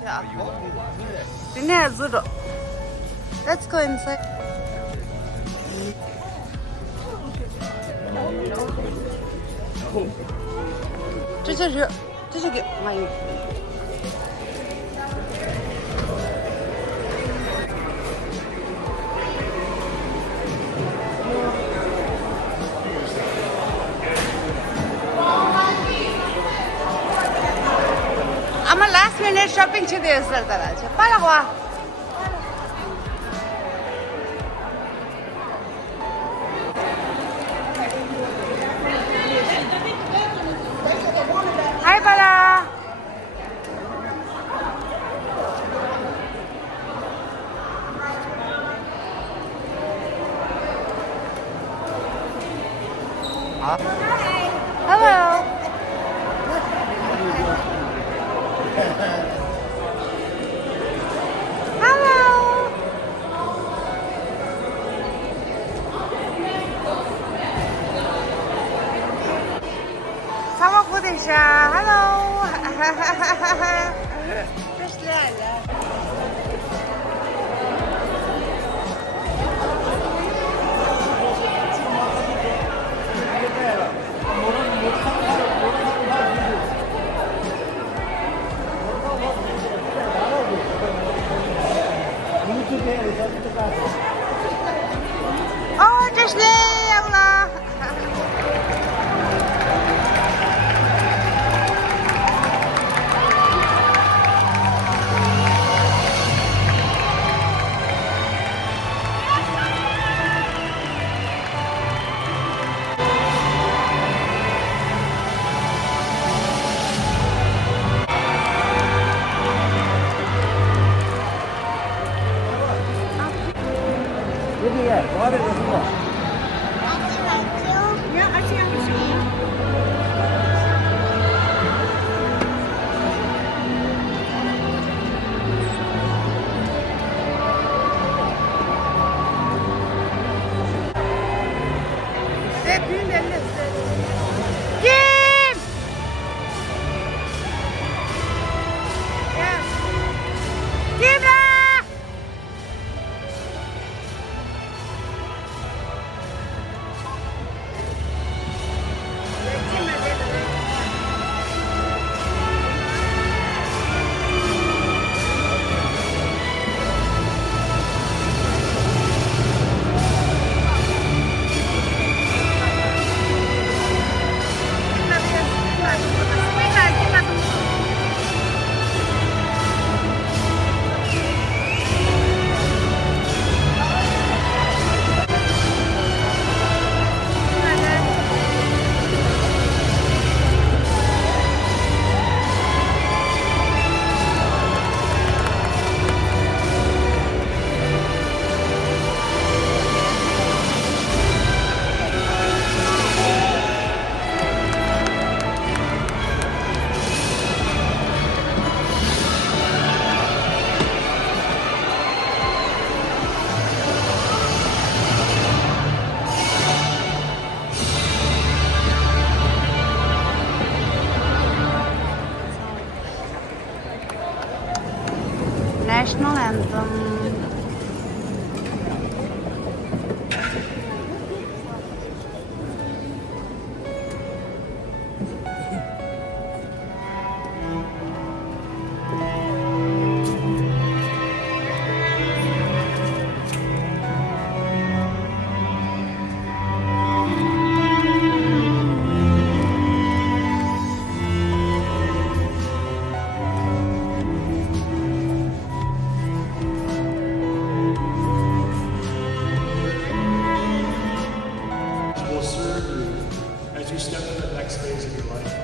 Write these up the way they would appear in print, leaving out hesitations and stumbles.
Yeah. Let's go inside. 저기 많이. 아마 last minute shopping 되었을 때라. 빨리 와. Hi, Bala. Hello. Hello. Sama ku Tisha. Hello. Terus lihat ya. Oh, just lihat ya Allah. Kim! Kim lah! National anthem. Will serve you as you step into the next phase of your life.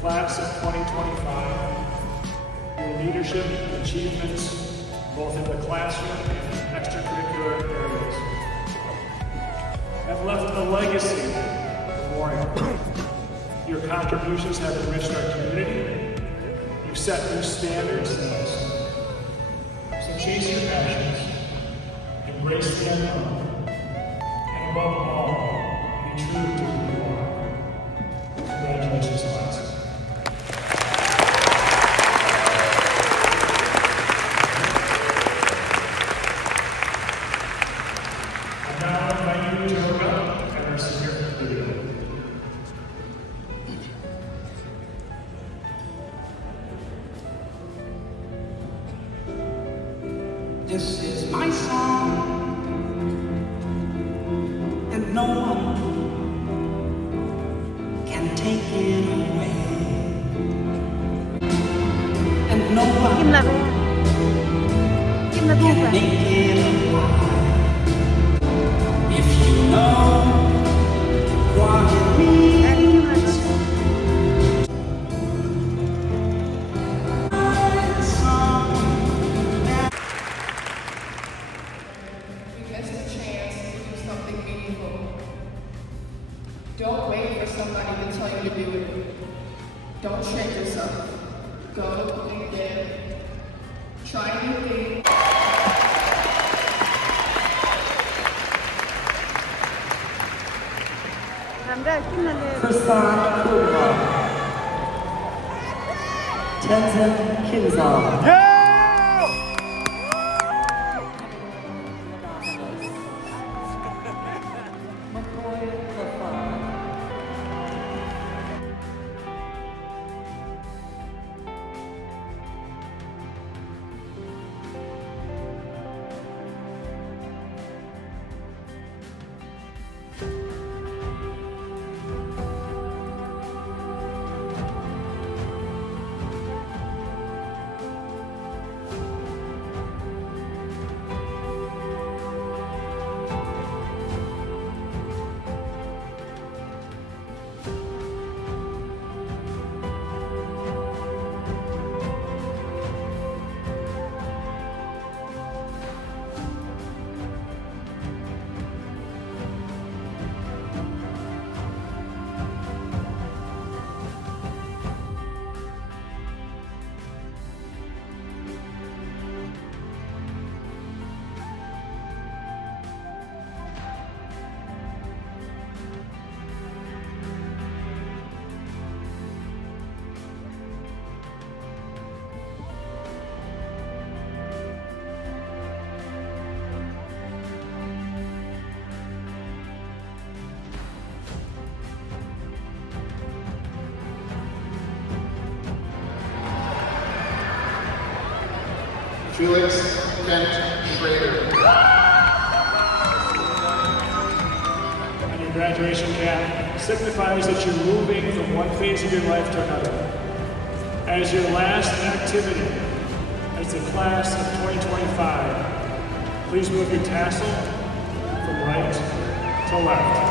Class of 2025, your leadership achievements, both in the classroom and extracurricular areas, have left a legacy memorial. Your contributions have enriched our community. You've set new standards in us. So chase your passions, embrace the unknown, and above all, be true to who you are. Congratulations, class. This is my song, and no one can take it away. And no one Kim là bé? Kim là bé can rồi. make it alive. If you know what it means. You missed a chance to do something meaningful. Don't wait for somebody to tell you to do it. Don't shake yourself. Go and again. Try new things. Làm ra Kim là bé. Prasad Kumar, Tenzin Kinzon, McCoy Lafon, Felix Kent Schrader. On your graduation cap signifies that you're moving from one phase of your life to another. As your last activity as the class of 2025, please move your tassel from right to left.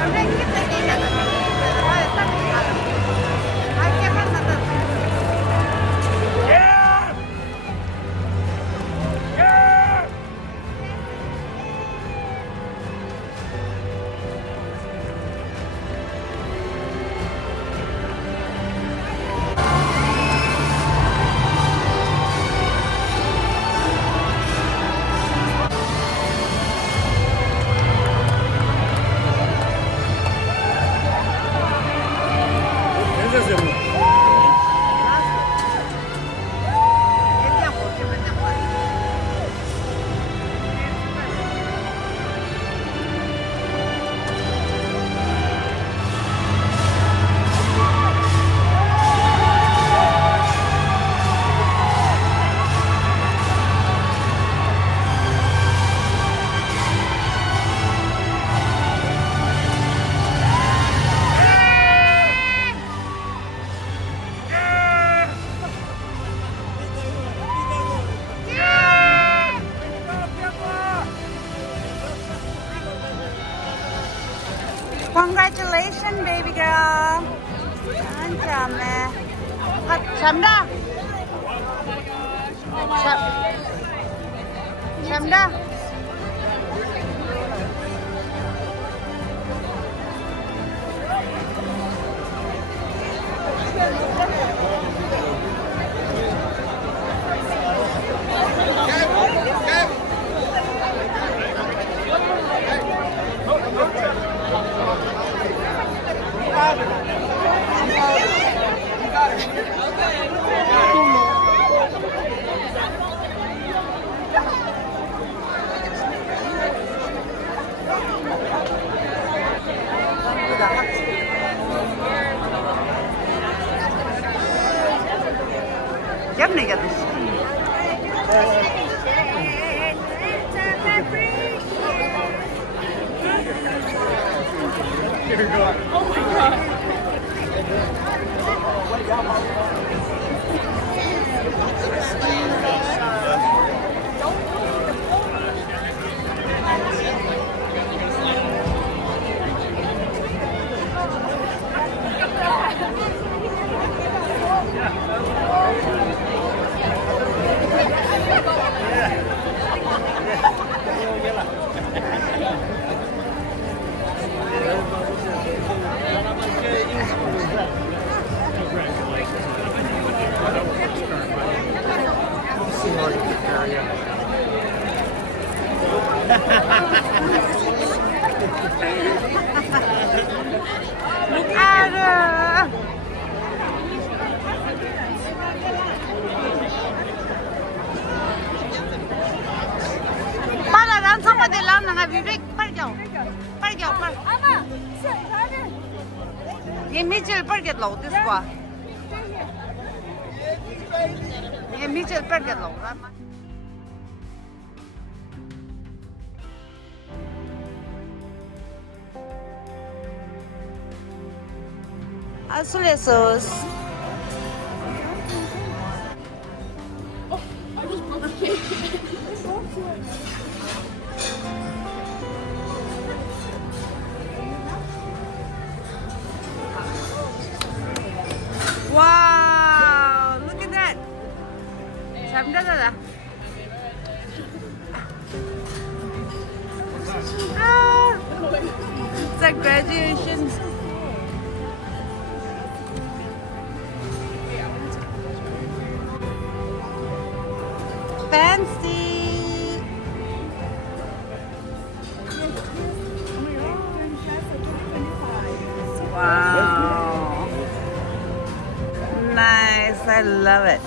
Làm ra Kim là đi nè. Rồi tắt đi. Ai Kim ăn là được. Em bộ Kim anh nằm lại. Congratulations, baby girl. Anh chào mẹ. Thật chấm đó. Chấm. 감사합니다. Явно я дышь. 아르. 빨라 난 성화대 나나 비백 빨겨. 빨겨 빨. 아마. 얘 미칠 빨겨 나오듯 봐. 얘 미칠 빨겨 나오라. Azulejos. Wow, look at that. 잠자잖아. It's like graduation. Fancy. Wow. Nice. I love it.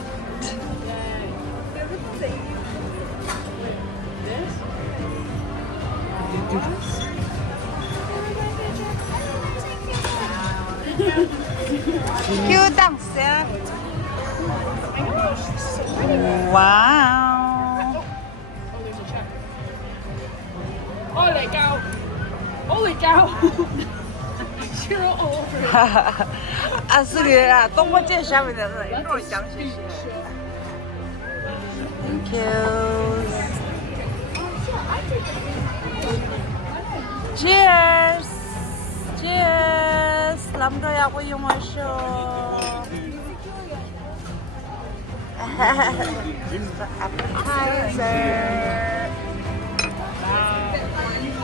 Cute dancer. Wow. Holy cow! Holy cow! Zero all over it. 啊，是的啊，动物界下面的人，一会儿讲谢谢。Thank you. Cheers. Cheers. Lamdoy ako yung masyo. Appetizer.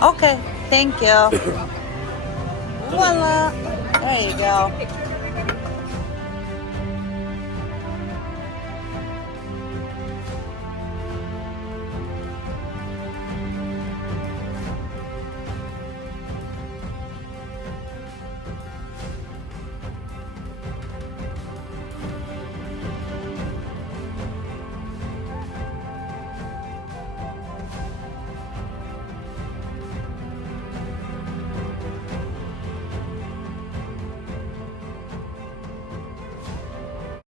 Okay, thank you. Voila. There you go.